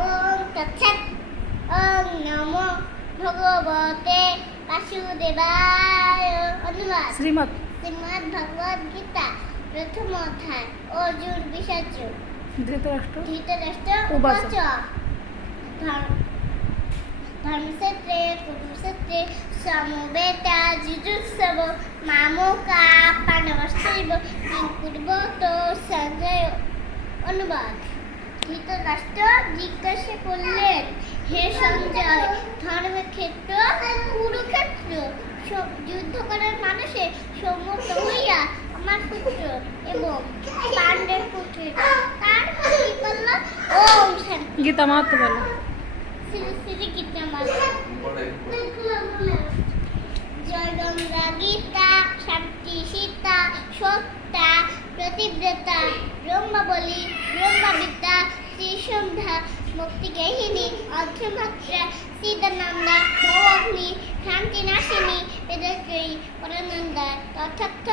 ওম তৎসৎ। ওম নমো ভগবতে বাসুদেবায়। অনুবাদ। শ্রীমৎ শ্রীমদ্ ভগবদ গীতা প্রথম অধ্যায়। অর্জুন বিষাদ। ধৃতরাষ্ট্র উবাচ। ধর্মক্ষেত্রে কুরুক্ষেত্রে সমবেতা যুযুৎসব মামকা পাণ্ডবশ্চৈব কিং কুর্বত সঞ্জয়। অনুবাদ। ধৃতরাষ্ট্র জিজ্ঞাসা করলেন, হে সঞ্জয়, ধর্মক্ষেত্র কুরুক্ষেত্র যুদ্ধ করার মানুষে সম্মত হইয়া আমার পুত্র এবং পাণ্ডবের পুত্ররা তার কি করল? ওম শান্তি। গীতা মাহাত্ম্য বলো। শ্রী শ্রী গীতা মাতা। জয় গঙ্গা গীতা শান্তি সীতা সত্যা প্রতিব্রতা ব্রহ্মবলী ব্রহ্মবিদ্যা শ্রীসন্ধ্যা মুক্তিগেহিনী অর্ধমাত্রা সীতানন্দা ভবাগ্নি শান্তিনাশিনী বেদত্রয়ী পরানন্দা তথার্থ